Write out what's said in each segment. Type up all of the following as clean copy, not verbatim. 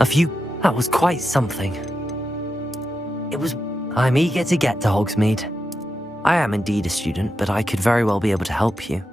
A few... That was quite something. I'm eager to get to Hogsmeade. I am indeed a student, but I could very well be able to help you.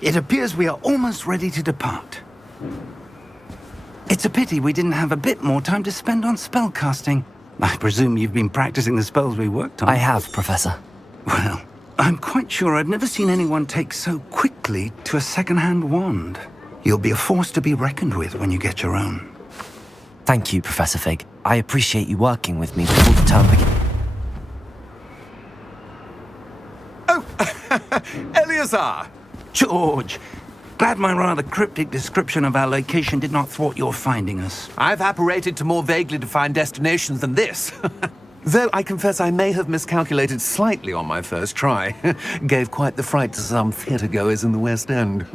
It appears we are almost ready to depart. It's a pity we didn't have a bit more time to spend on spellcasting. I presume you've been practicing the spells we worked on. I have, Professor. Well, I'm quite sure I've never seen anyone take so quickly to a second-hand wand. You'll be a force to be reckoned with when you get your own. Thank you, Professor Fig. I appreciate you working with me before the term begins. Oh, Eleazar! George! Glad my rather cryptic description of our location did not thwart your finding us. I've apparated to more vaguely defined destinations than this. Though I confess I may have miscalculated slightly on my first try. Gave quite the fright to some theatre-goers in the West End.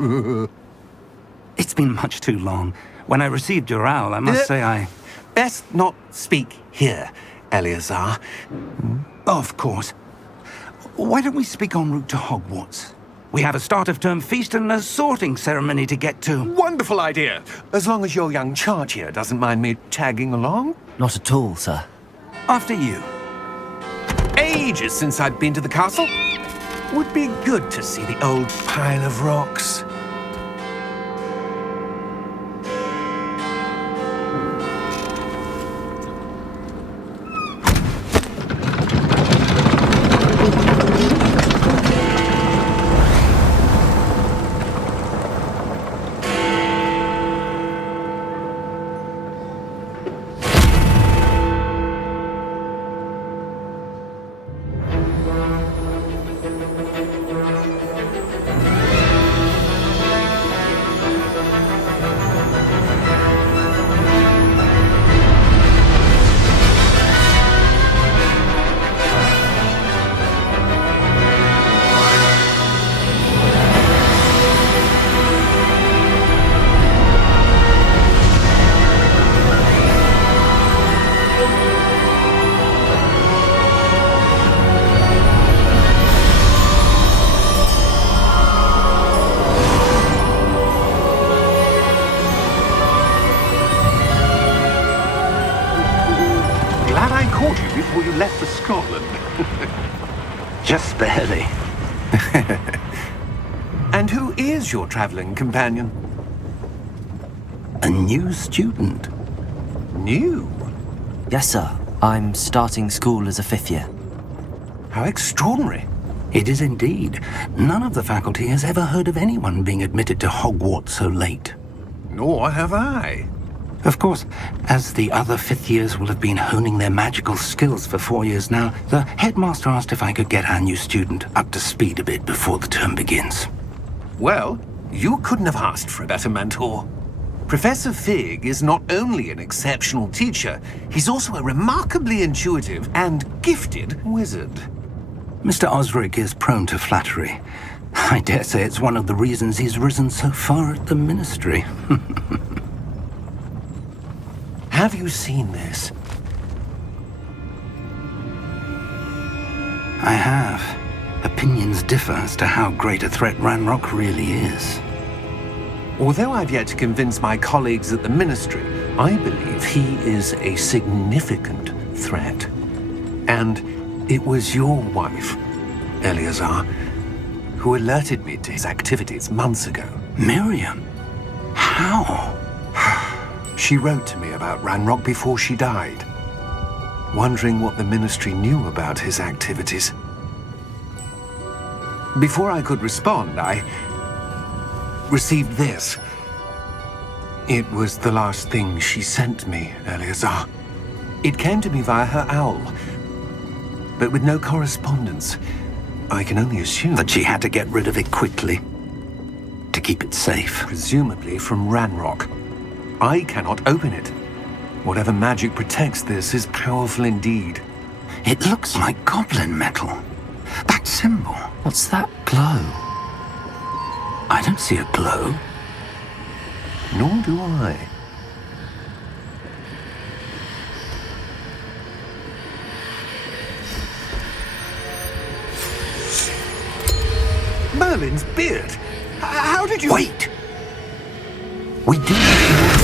It's been much too long. When I received your owl, I must say I... Best not speak here, Eleazar. Of course. Why don't we speak en route to Hogwarts? We have a start-of-term feast and a sorting ceremony to get to. Wonderful idea! As long as your young charge here doesn't mind me tagging along. Not at all, sir. After you. Ages since I'd been to the castle. Would be good to see the old pile of rocks. Before you left for Scotland. Just barely. And who is your traveling companion? A new student. New? Yes, sir. I'm starting school as a 5th year. How extraordinary. It is indeed. None of the faculty has ever heard of anyone being admitted to Hogwarts so late. Nor have I. Of course, as the other 5th years will have been honing their magical skills for 4 years now, the headmaster asked if I could get our new student up to speed a bit before the term begins. Well, you couldn't have asked for a better mentor. Professor Fig is not only an exceptional teacher, he's also a remarkably intuitive and gifted wizard. Mr. Osric is prone to flattery. I dare say it's one of the reasons he's risen so far at the ministry. Have you seen this? I have. Opinions differ as to how great a threat Ranrock really is. Although I've yet to convince my colleagues at the Ministry, I believe he is a significant threat. And it was your wife, Eleazar, who alerted me to his activities months ago. Miriam? How? She wrote to me about Ranrock before she died, wondering what the Ministry knew about his activities. Before I could respond, I received this. It was the last thing she sent me, Eleazar. It came to me via her owl, but with no correspondence. I can only assume That she had to get rid of it quickly to keep it safe. presumably from Ranrock. I cannot open it. Whatever magic protects this is powerful indeed. It looks like goblin metal. That symbol. What's that glow? I don't see a glow. Nor do I. Merlin's beard! How did you... Wait! We do have to...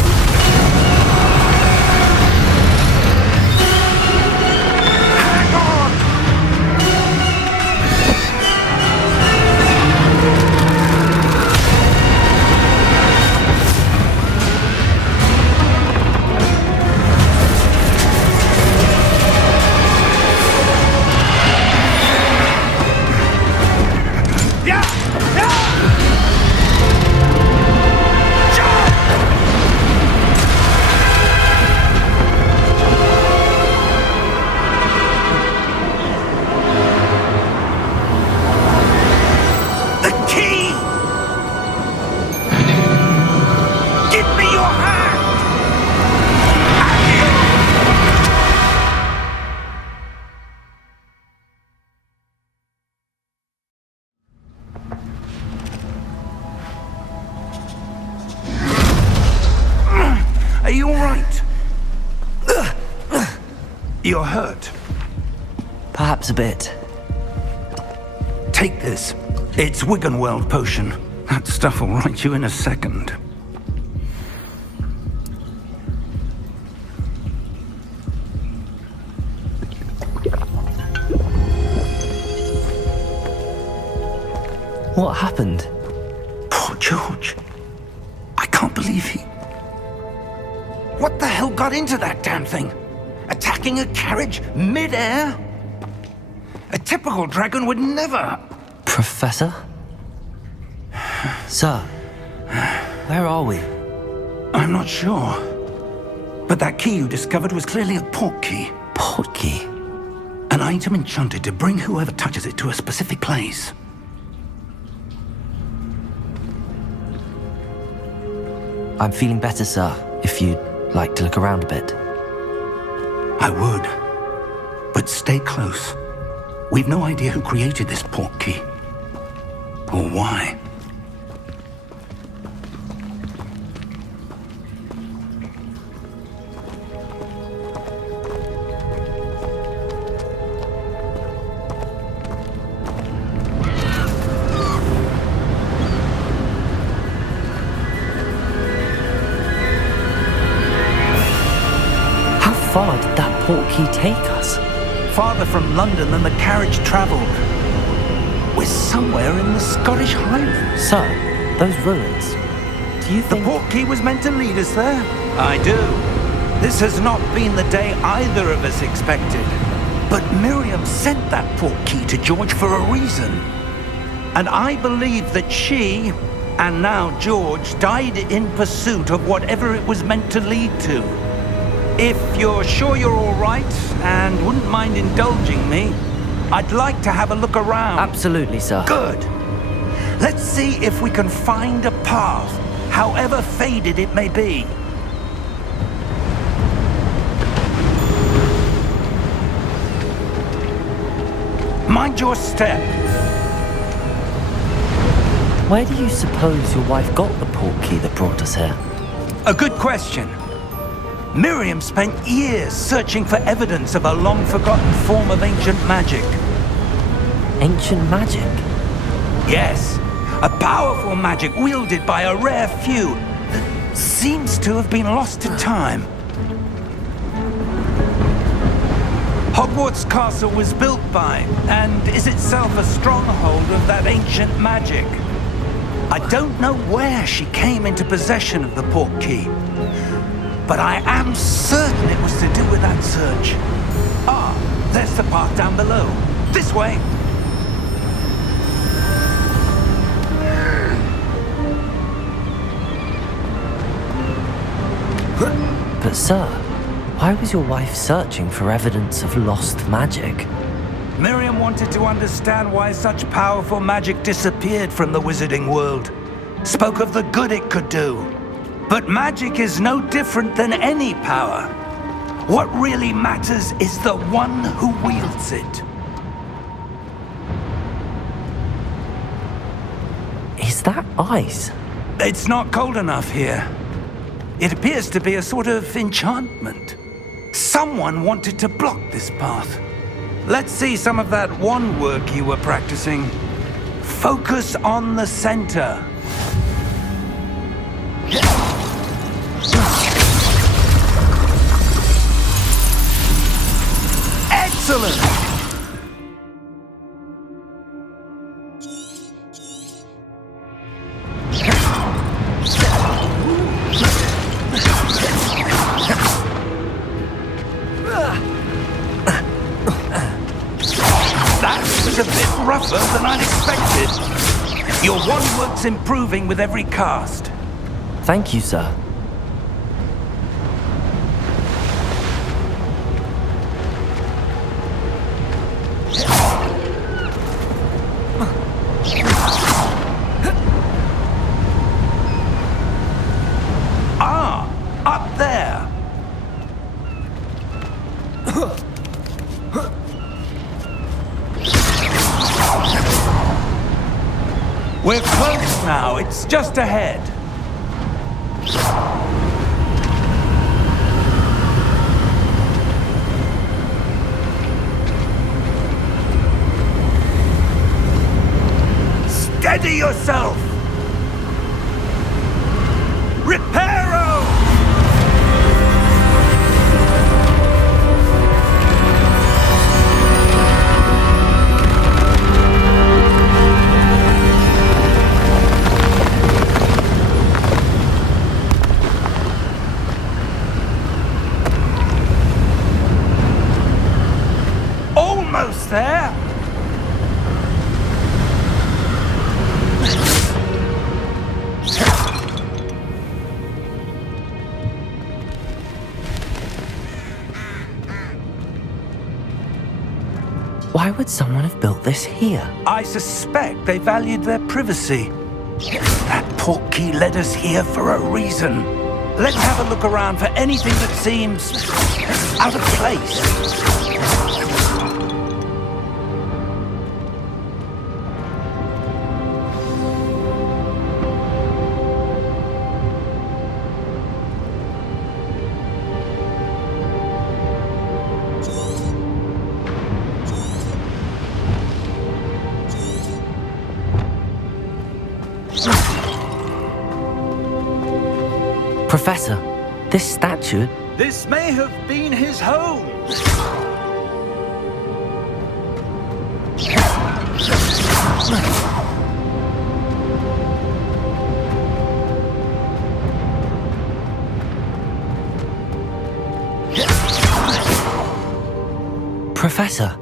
Are you all right? You're hurt. Perhaps a bit. Take this. It's Wiggenweld potion. That stuff will right you in a second. What happened? Poor George. I can't believe he... What the hell got into that damn thing? Attacking a carriage mid-air? A typical dragon would never... Professor? Sir, where are we? I'm not sure. But that key you discovered was clearly a port key. Port key? An item enchanted to bring whoever touches it to a specific place. I'm feeling better, sir, if you'd like to look around a bit. I would. But stay close. We've no idea who created this port key. Or why. How far did that port key take us? Farther from London than the carriage travelled. We're somewhere in the Scottish Highlands. Sir, those ruins. Do you The think... port key was meant to lead us there? I do. This has not been the day either of us expected. But Miriam sent that port key to George for a reason. And I believe that she, and now George, died in pursuit of whatever it was meant to lead to. If you're sure you're all right, and wouldn't mind indulging me, I'd like to have a look around. Absolutely, sir. Good. Let's see if we can find a path, however faded it may be. Mind your step. Where do you suppose your wife got the port key that brought us here? A good question. Miriam spent years searching for evidence of a long-forgotten form of ancient magic. Ancient magic? Yes, a powerful magic wielded by a rare few that seems to have been lost to time. Hogwarts Castle was built by, and is itself a stronghold of that ancient magic. I don't know where she came into possession of the port key, but I am certain it was to do with that search. Ah, there's the path down below. This way. But sir, why was your wife searching for evidence of lost magic? Miriam wanted to understand why such powerful magic disappeared from the wizarding world. Spoke of the good it could do. But magic is no different than any power. What really matters is the one who wields it. Is that ice? It's not cold enough here. It appears to be a sort of enchantment. Someone wanted to block this path. Let's see some of that wand work you were practicing. Focus on the center. Excellent! A bit rougher than I'd expected. Your wand work's improving with every cast. Thank you, sir. Ah, up there. We're close now. It's just ahead. Steady yourself! Reparo! Almost there! Why would someone have built this here? I suspect they valued their privacy. That portkey led us here for a reason. Let's have a look around for anything that seems out of place. Professor, this statue... This may have been his home. Professor,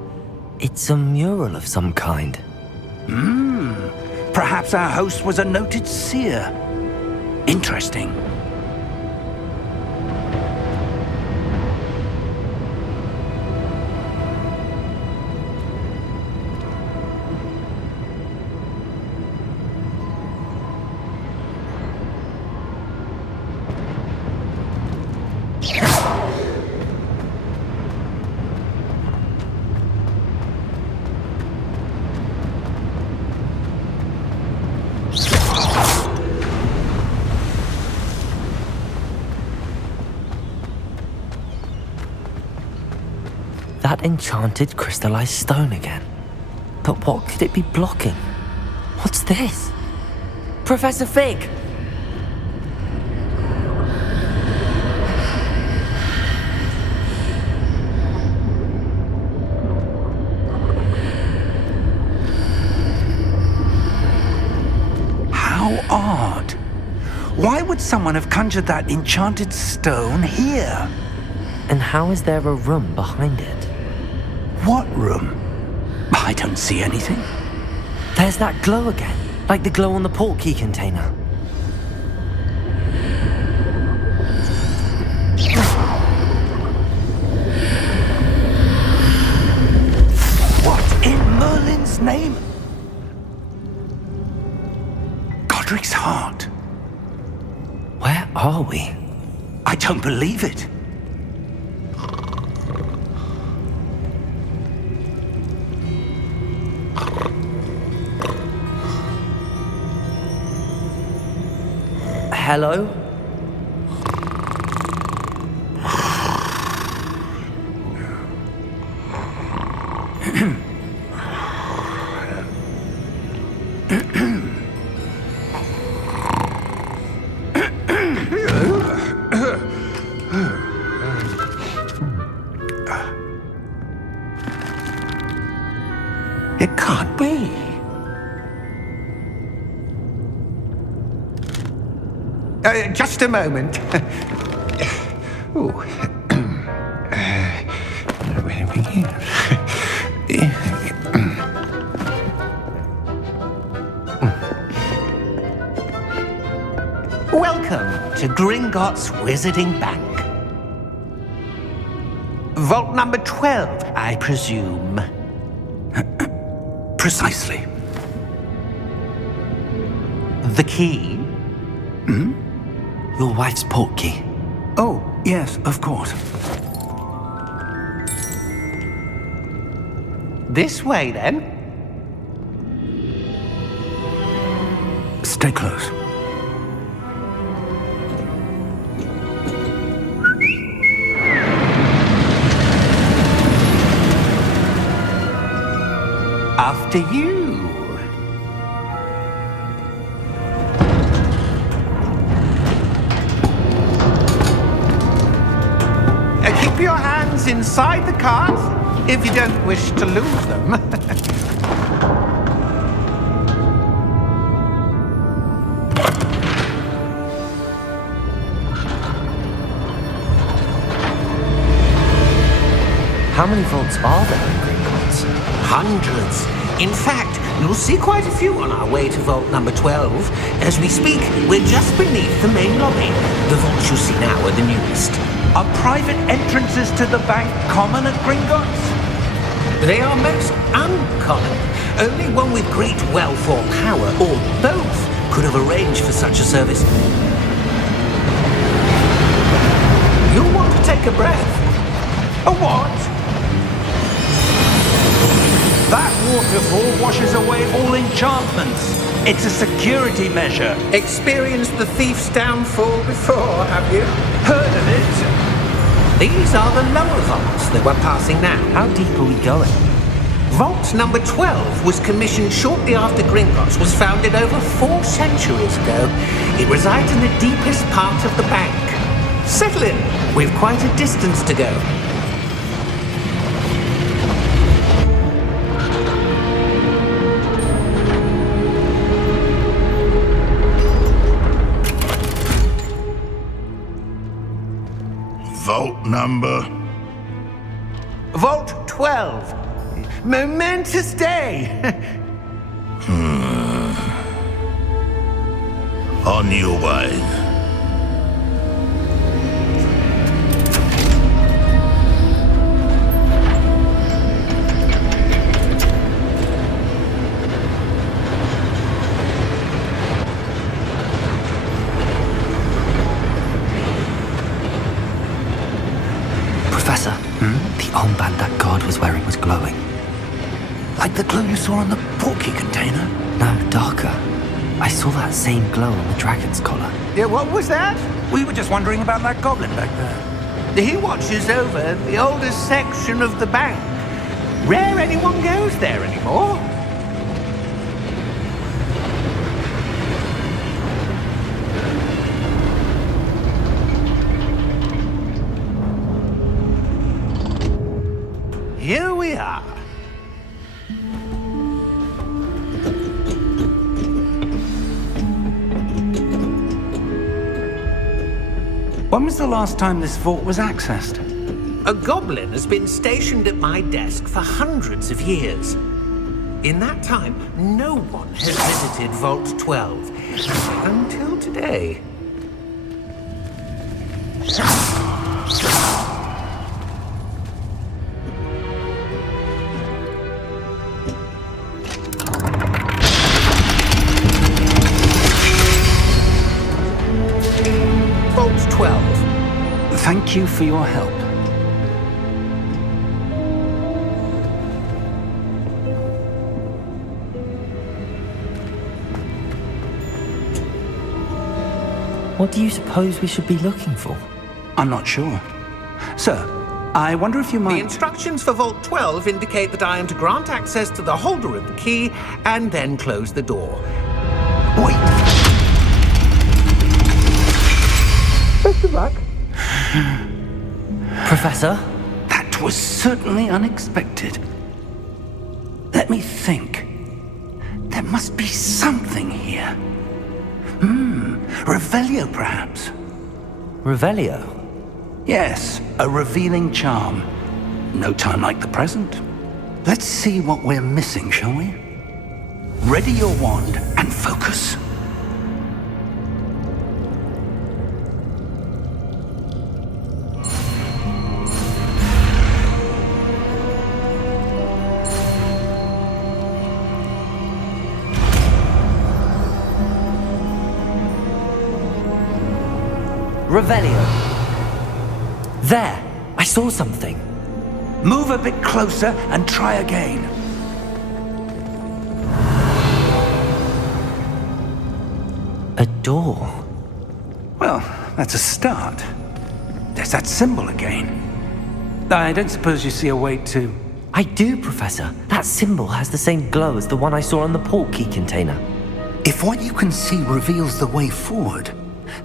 it's a mural of some kind. Perhaps our host was a noted seer. Interesting. That enchanted crystallized stone again. But what could it be blocking? What's this? Professor Fig! How odd. Why would someone have conjured that enchanted stone here? And how is there a room behind it? What room? I don't see anything. There's that glow again, like the glow on the portkey container. What? Godric's name? Godric's heart. Where are we? I don't believe it. Hello? It can't be. Just a moment. Ooh. Where do we begin? Welcome to Gringotts Wizarding Bank. Vault number 12, I presume. Precisely. The key? Your wife's portkey. Oh, yes, of course. This way, then. Stay close. After you. Keep your hands inside the cart if you don't wish to lose them. How many vaults are there in Gringotts? Hundreds. In fact, you'll see quite a few on our way to vault number 12. As we speak, we're just beneath the main lobby. The vaults you see now are the newest. Are private entrances to the bank common at Gringotts? They are most uncommon. Only one with great wealth or power, or both, could have arranged for such a service. You'll want to take a breath. A what? That waterfall washes away all enchantments. It's a security measure. Experienced the thief's downfall before, have you? Heard of it? These are the lower vaults that we're passing now. How deep are we going? Vault number 12 was commissioned shortly after Gringotts was founded over 4 centuries ago. It resides in the deepest part of the bank. Settle in. We've quite a distance to go. Vault number? Vault 12. Momentous day. On your way. Professor, the armband that guard was wearing was glowing. Like the glow you saw on the portkey container? No, darker. I saw that same glow on the dragon's collar. Yeah, what was that? We were just wondering about that goblin back there. He watches over the oldest section of the bank. Rare anyone goes there anymore. Here we are. When was the last time this vault was accessed? A goblin has been stationed at my desk for hundreds of years. In that time, no one has visited Vault 12 until today. Thank you for your help. What do you suppose we should be looking for? I'm not sure. Sir, I wonder if you The might... instructions for Vault 12 indicate that I am to grant access to the holder of the key and then close the door. Wait! Best of luck. Professor? That was certainly unexpected. Let me think. There must be something here. Revelio, perhaps? Revelio? Yes, a revealing charm. No time like the present. Let's see what we're missing, shall we? Ready your wand and focus. Revelio. There! I saw something. Move a bit closer and try again. A door. Well, that's a start. There's that symbol again. I don't suppose you see a way to... I do, Professor. That symbol has the same glow as the one I saw on the portkey container. If what you can see reveals the way forward,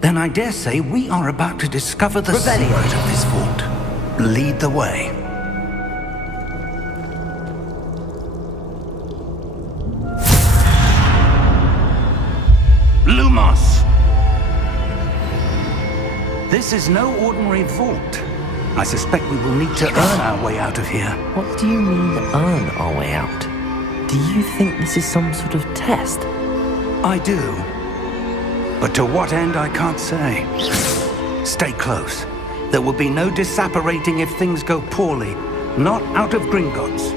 then I dare say we are about to discover the Revelio. secret of this vault. Lead the way. Lumos! This is no ordinary vault. I suspect we will need to earn our way out of here. What do you mean, earn our way out? Do you think this is some sort of test? I do. But to what end, I can't say. Stay close. There will be no disapparating if things go poorly. Not out of Gringotts.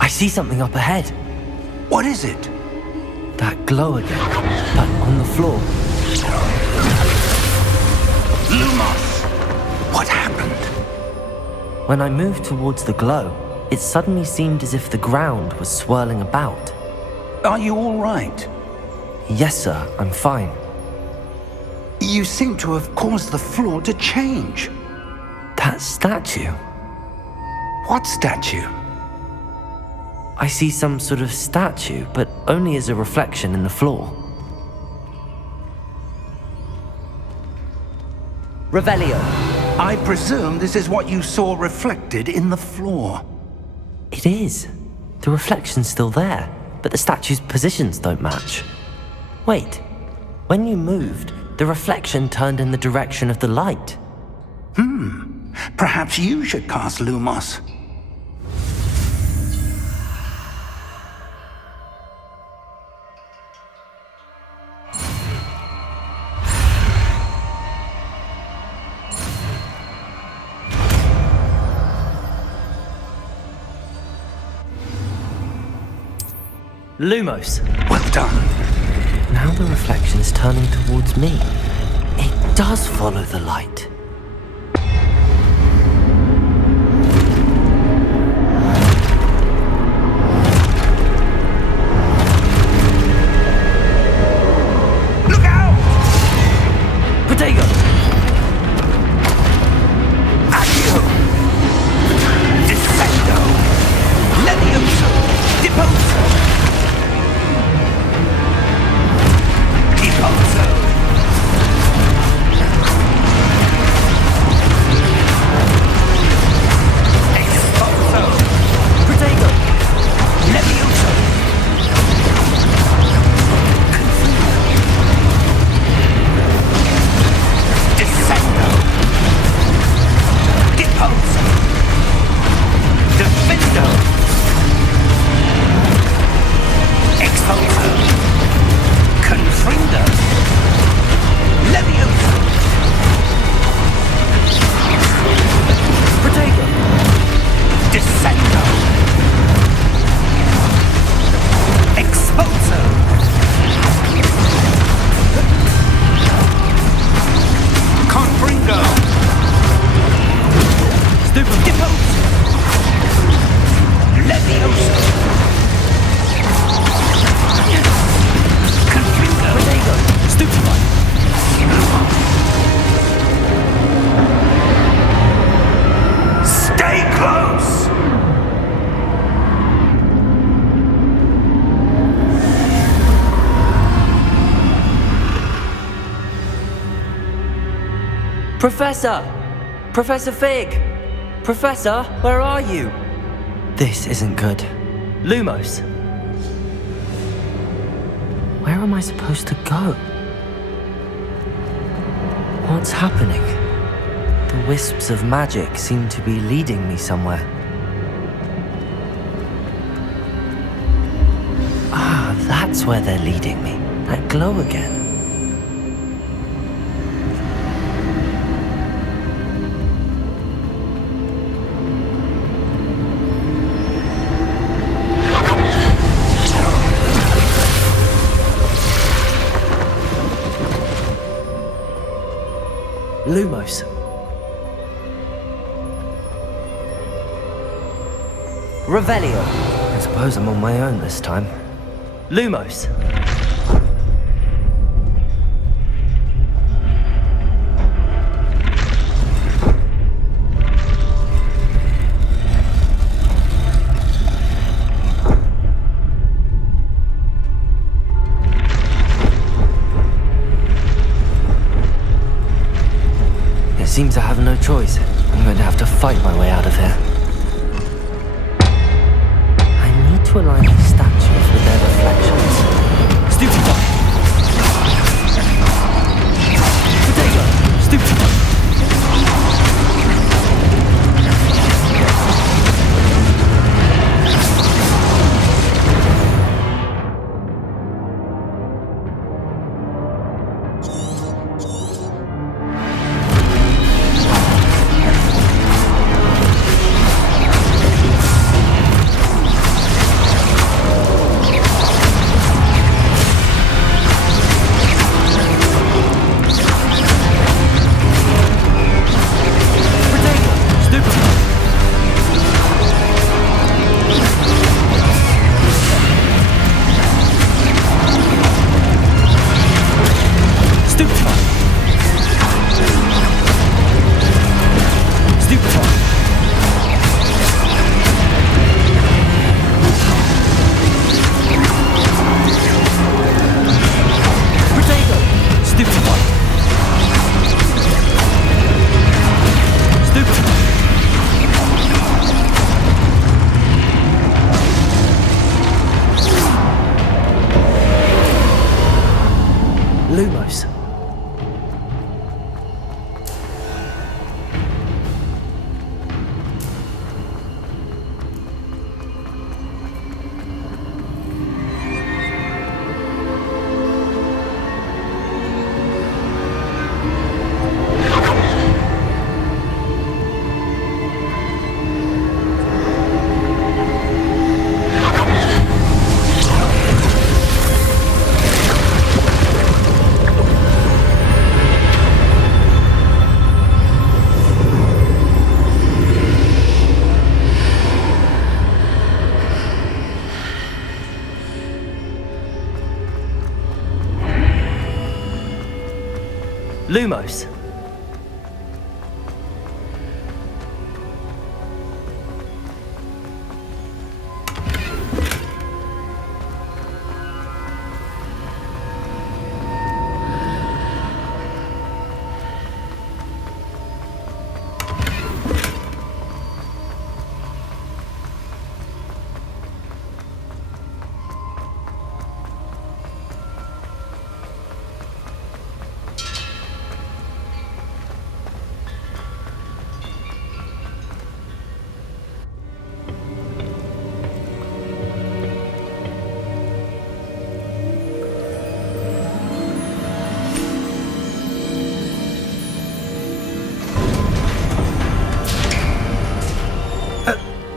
I see something up ahead. What is it? That glow again, but on the floor. Lumos! What happened? When I moved towards the glow, it suddenly seemed as if the ground was swirling about. Are you all right? Yes, sir, I'm fine. You seem to have caused the floor to change. That statue. What statue? I see some sort of statue, but only as a reflection in the floor. Revelio. I presume this is what you saw reflected in the floor. It is. The reflection's still there, but the statue's positions don't match. Wait, when you moved, the reflection turned in the direction of the light. Perhaps you should cast Lumos. Lumos. Well done. Now the reflection is turning towards me. It does follow the light. Look out! Protego! Accio! Descendo! Levioso! Deposo! Deposo! Professor! Professor Fig! Professor, where are you? This isn't good. Lumos! Where am I supposed to go? What's happening? The wisps of magic seem to be leading me somewhere. Ah, that's where they're leading me. That glow again. Lumos. Revelio. I suppose I'm on my own this time. Lumos. It seems I have no choice. I'm going to have to fight my way out of here. I need to align these statues with their reflections. Stupefy! Potato! Stupefy! Lumos. Lumos.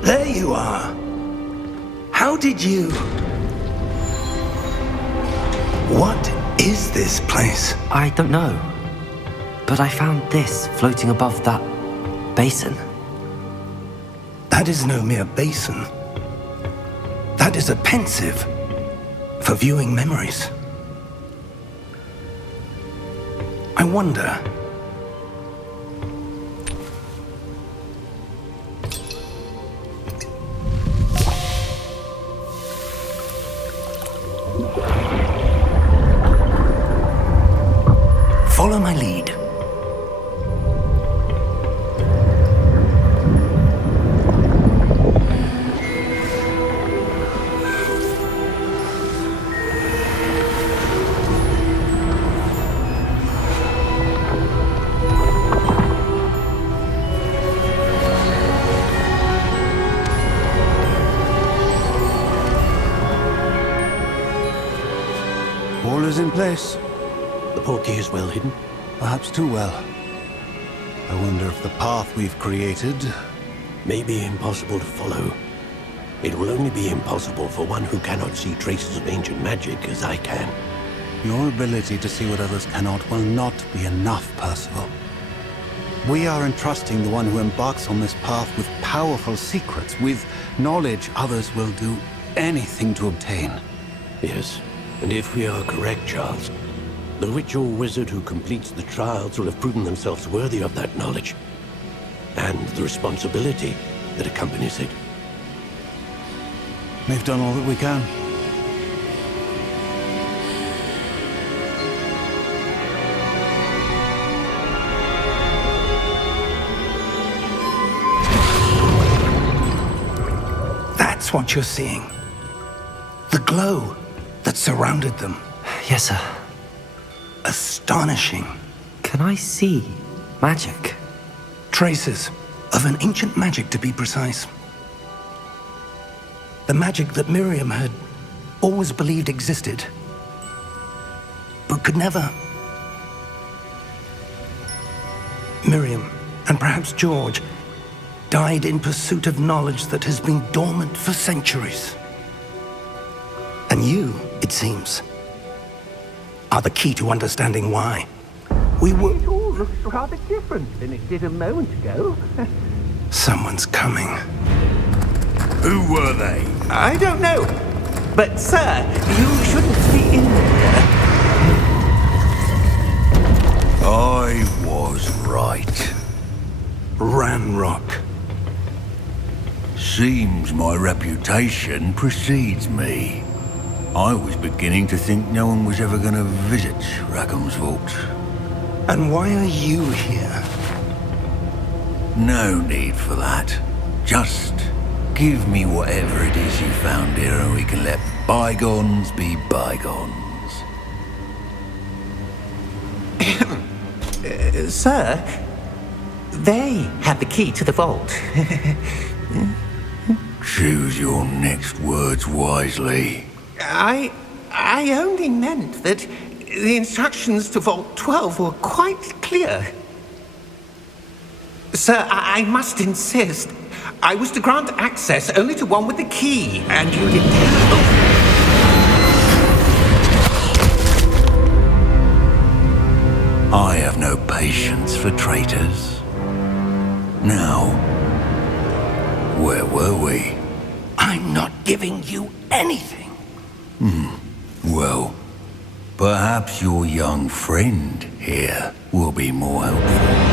There you are. How did you... What is this place? I don't know. But I found this floating above that basin. That is no mere basin. That is a pensive for viewing memories. I wonder... Follow my lead. All is in place. The portkey is well hidden. Perhaps too well. I wonder if the path we've created... May be impossible to follow. It will only be impossible for one who cannot see traces of ancient magic as I can. Your ability to see what others cannot will not be enough, Percival. We are entrusting the one who embarks on this path with powerful secrets, with knowledge others will do anything to obtain. Yes, and if we are correct, Charles, the witch or wizard who completes the trials will have proven themselves worthy of that knowledge, and the responsibility that accompanies it. We've done all that we can. That's what you're seeing. The glow that surrounded them. Yes, sir. Astonishing. Can I see magic? Traces of an ancient magic, to be precise. The magic that Miriam had always believed existed, but could never. Miriam, and perhaps George, died in pursuit of knowledge that has been dormant for centuries. And you, it seems, are the key to understanding why. We were... It all looks rather different than it did a moment ago. Someone's coming. Who were they? I don't know. But, sir, you shouldn't be in here. I was right. Ranrock. Seems my reputation precedes me. I was beginning to think no one was ever going to visit Rackham's vault. And why are you here? No need for that. Just give me whatever it is you found here and we can let bygones be bygones. Sir, they have the key to the vault. Choose your next words wisely. I only meant that the instructions to Vault 12 were quite clear. Sir, I must insist. I was to grant access only to one with the key, and you didn't have... I have no patience for traitors. Now, where were we? I'm not giving you anything. Well, perhaps your young friend here will be more helpful.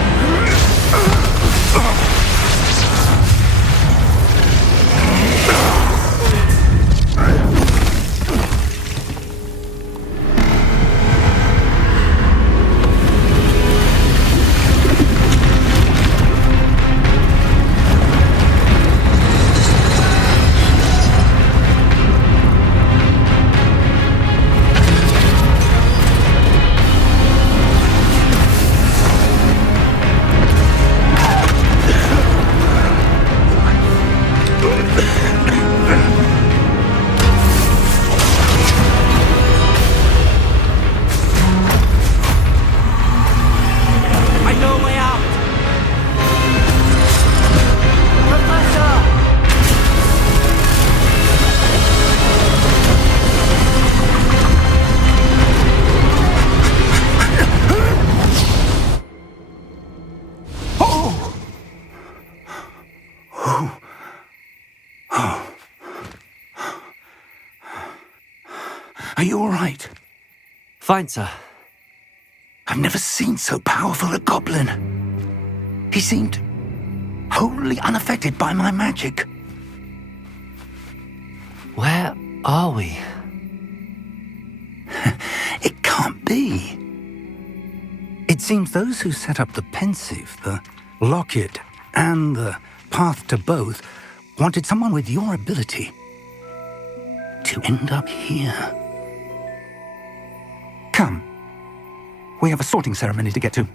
Are you all right? Fine, sir. I've never seen so powerful a goblin. He seemed wholly unaffected by my magic. Where are we? It can't be. It seems those who set up the pensive, the locket, and the path to both wanted someone with your ability to end up here. Come. We have a sorting ceremony to get to.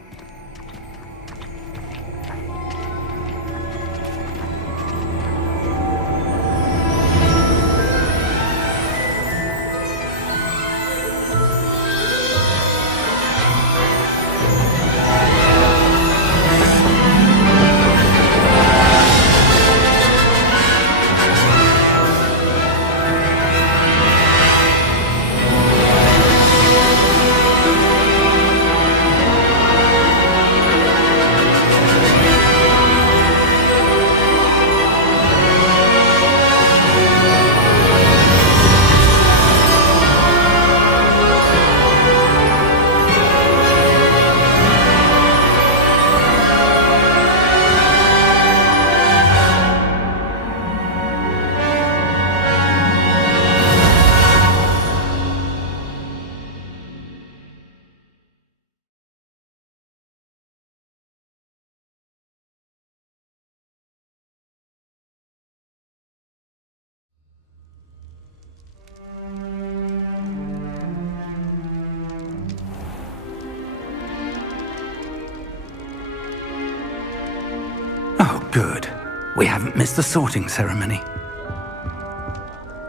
Good. We haven't missed the sorting ceremony.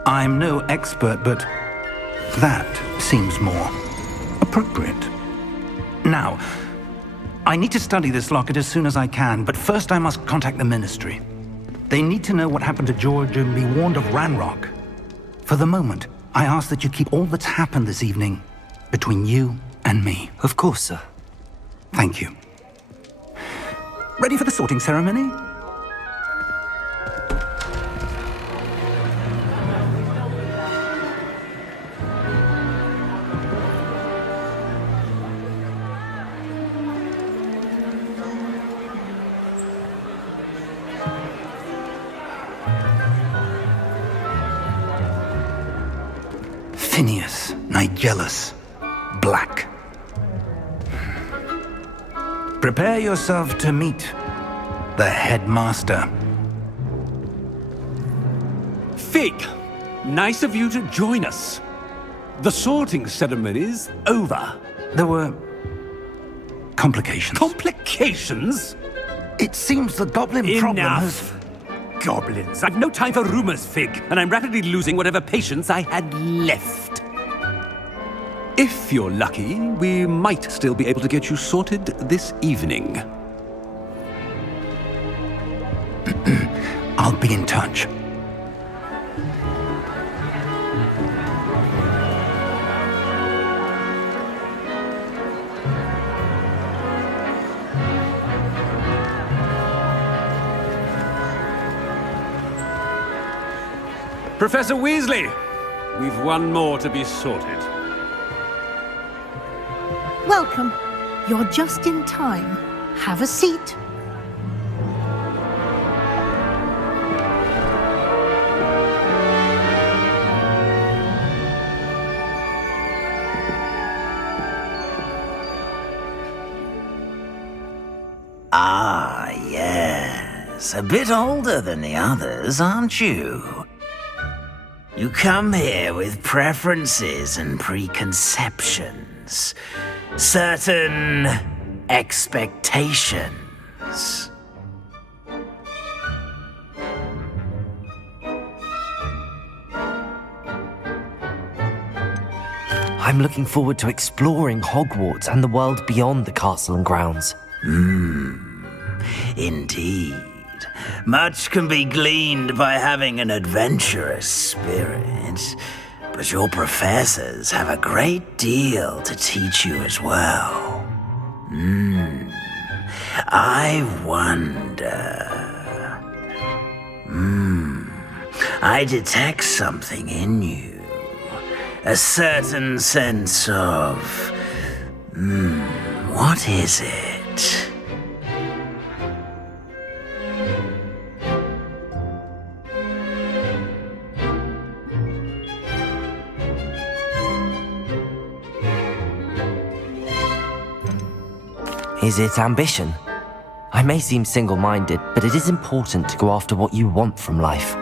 I'm no expert, but that seems more appropriate. Now, I need to study this locket as soon as I can, but first I must contact the Ministry. They need to know what happened to George and be warned of Ranrock. For the moment, I ask that you keep all that's happened this evening between you and me. Of course, sir. Thank you. Ready for the sorting ceremony? Phineas, Nigellus, Black. Prepare yourself to meet the headmaster. Fig, nice of you to join us. The sorting ceremony's over. There were complications. Complications? It seems the goblin problem has... Enough! Goblins. I've no time for rumors, Fig, and I'm rapidly losing whatever patience I had left. If you're lucky, we might still be able to get you sorted this evening. I'll be in touch. Professor Weasley, we've one more to be sorted. Welcome. You're just in time. Have a seat. Ah, yes. A bit older than the others, aren't you? You come here with preferences and preconceptions. Certain expectations. I'm looking forward to exploring Hogwarts and the world beyond the castle and grounds. Indeed. Much can be gleaned by having an adventurous spirit, but your professors have a great deal to teach you as well. I wonder... I detect something in you. A certain sense of... what is it? Is it ambition? I may seem single-minded, but it is important to go after what you want from life.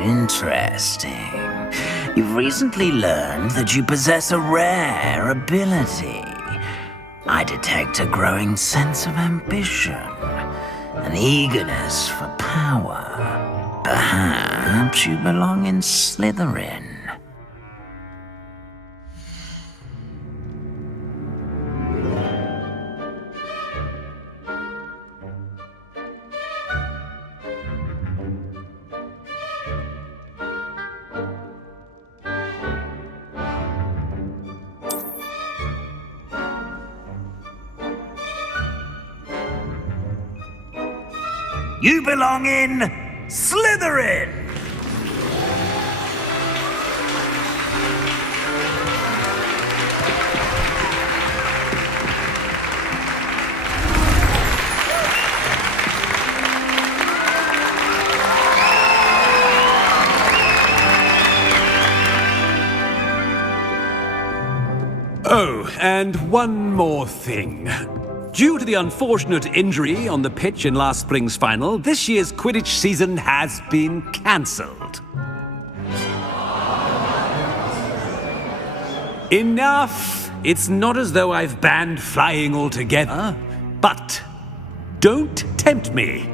Interesting. You've recently learned that you possess a rare ability. I detect a growing sense of ambition, an eagerness for power. Perhaps you belong in Slytherin. You belong in Slytherin! Oh, and one more thing. Due to the unfortunate injury on the pitch in last spring's final, this year's Quidditch season has been cancelled. Enough! It's not as though I've banned flying altogether, but don't tempt me.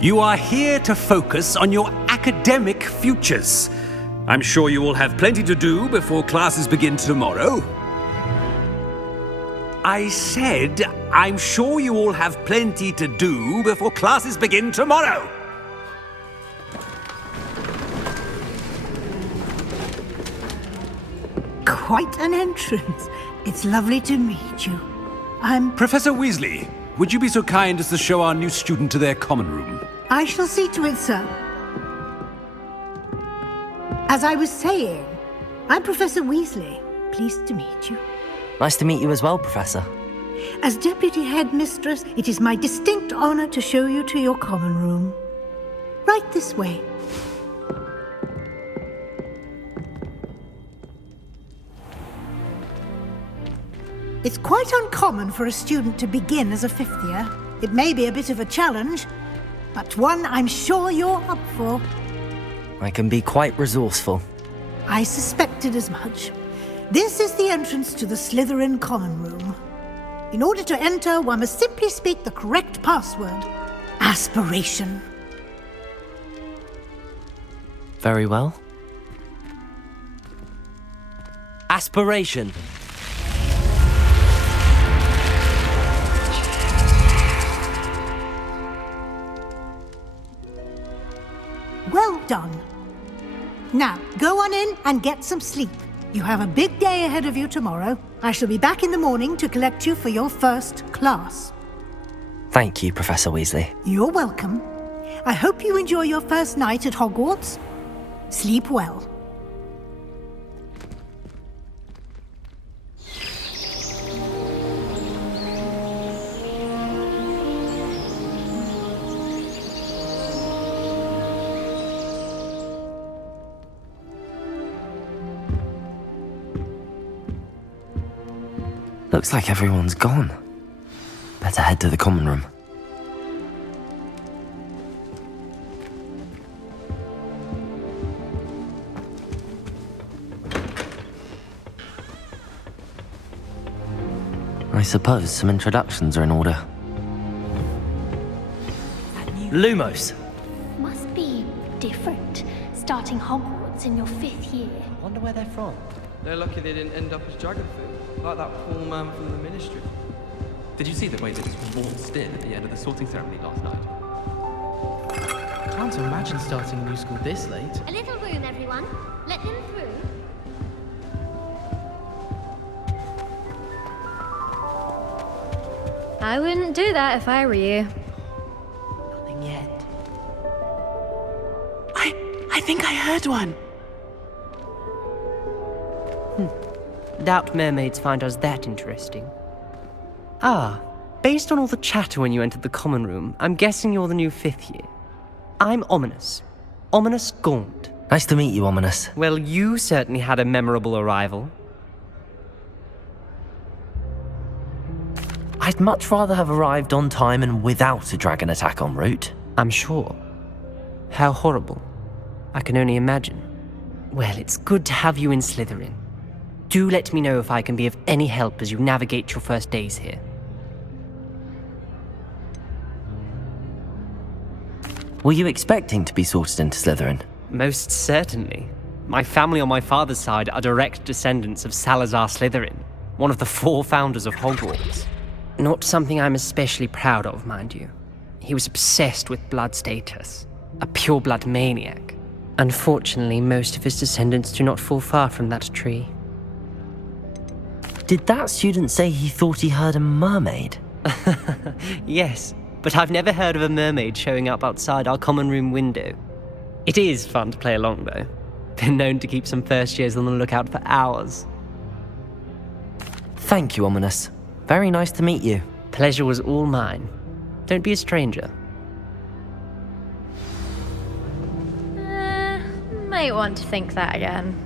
You are here to focus on your academic futures. I'm sure you will have plenty to do before classes begin tomorrow. I said, I'm sure you all have plenty to do before classes begin tomorrow. Quite an entrance. It's lovely to meet you. Professor Weasley, would you be so kind as to show our new student to their common room? I shall see to it, sir. As I was saying, I'm Professor Weasley. Pleased to meet you. Nice to meet you as well, Professor. As Deputy Headmistress, it is my distinct honor to show you to your common room. Right this way. It's quite uncommon for a student to begin as a fifth year. It may be a bit of a challenge, but one I'm sure you're up for. I can be quite resourceful. I suspected as much. This is the entrance to the Slytherin common room. In order to enter, one must simply speak the correct password. Aspiration. Very well. Aspiration. Well done. Now, go on in and get some sleep. You have a big day ahead of you tomorrow. I shall be back in the morning to collect you for your first class. Thank you, Professor Weasley. You're welcome. I hope you enjoy your first night at Hogwarts. Sleep well. Looks like everyone's gone. Better head to the common room. I suppose some introductions are in order. Lumos! Must be different, starting Hogwarts in your 5th year. I wonder where they're from. They're lucky they didn't end up as dragon food, like that poor man from the Ministry. Did you see the way that it waltzed in at the end of the sorting ceremony last night? Can't imagine starting a new school this late. A little room, everyone. Let them through. I wouldn't do that if I were you. Nothing yet. I think I heard one. Doubt mermaids find us that interesting. Ah, based on all the chatter when you entered the common room, I'm guessing you're the new 5th year. I'm Ominous. Ominous Gaunt. Nice to meet you, Ominous. Well, you certainly had a memorable arrival. I'd much rather have arrived on time and without a dragon attack en route. I'm sure. How horrible. I can only imagine. Well, it's good to have you in Slytherin. Do let me know if I can be of any help as you navigate your first days here. Were you expecting to be sorted into Slytherin? Most certainly. My family on my father's side are direct descendants of Salazar Slytherin, one of the 4 founders of Hogwarts. Not something I'm especially proud of, mind you. He was obsessed with blood status, a pure-blood maniac. Unfortunately, most of his descendants do not fall far from that tree. Did that student say he thought he heard a mermaid? Yes, but I've never heard of a mermaid showing up outside our common room window. It is fun to play along, though. Been known to keep some first years on the lookout for hours. Thank you, Ominous. Very nice to meet you. Pleasure was all mine. Don't be a stranger. Might want to think that again.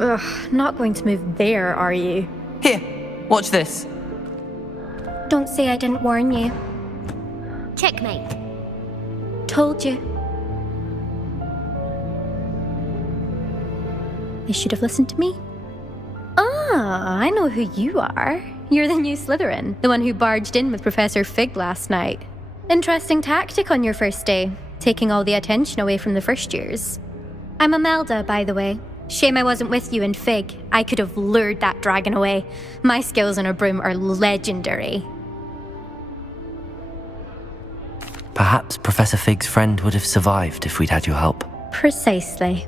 Ugh, not going to move there, are you? Here, watch this. Don't say I didn't warn you. Checkmate. Told you. They should have listened to me. Ah, I know who you are. You're the new Slytherin, the one who barged in with Professor Fig last night. Interesting tactic on your first day, taking all the attention away from the first years. I'm Imelda, by the way. Shame I wasn't with you in Fig. I could have lured that dragon away. My skills on a broom are legendary. Perhaps Professor Fig's friend would have survived if we'd had your help. Precisely.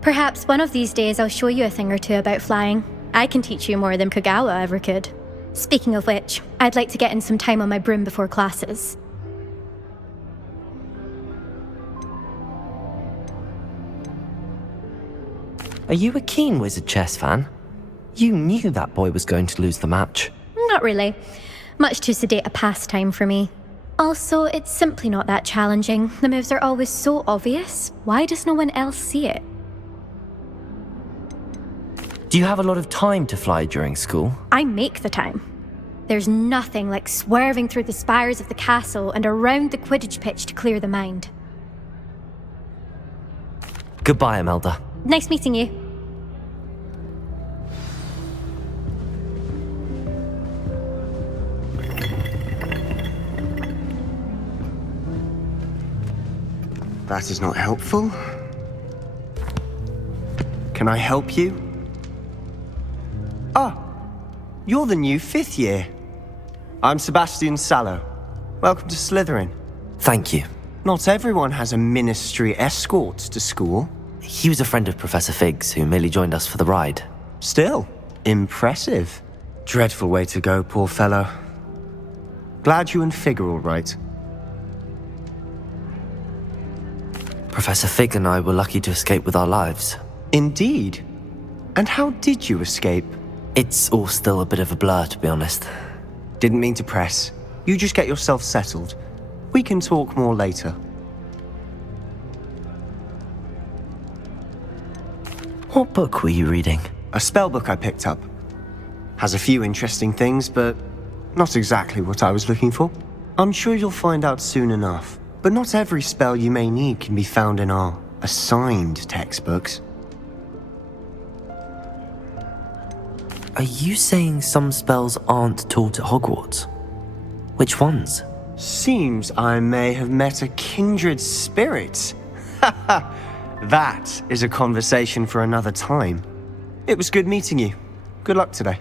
Perhaps one of these days I'll show you a thing or two about flying. I can teach you more than Kagawa ever could. Speaking of which, I'd like to get in some time on my broom before classes. Are you a keen Wizard chess fan? You knew that boy was going to lose the match. Not really. Much too sedate a pastime for me. Also, it's simply not that challenging. The moves are always so obvious. Why does no one else see it? Do you have a lot of time to fly during school? I make the time. There's nothing like swerving through the spires of the castle and around the Quidditch pitch to clear the mind. Goodbye, Imelda. Nice meeting you. That is not helpful. Can I help you? Ah, you're the new 5th year. I'm Sebastian Sallow. Welcome to Slytherin. Thank you. Not everyone has a ministry escort to school. He was a friend of Professor Fig's who merely joined us for the ride. Still, impressive. Dreadful way to go, poor fellow. Glad you and Fig are all right. Professor Fig and I were lucky to escape with our lives. Indeed. And how did you escape? It's all still a bit of a blur, to be honest. Didn't mean to press. You just get yourself settled. We can talk more later. What book were you reading? A spell book I picked up. Has a few interesting things, but not exactly what I was looking for. I'm sure you'll find out soon enough. But not every spell you may need can be found in our assigned textbooks. Are you saying some spells aren't taught at Hogwarts? Which ones? Seems I may have met a kindred spirit. That is a conversation for another time. It was good meeting you. Good luck today.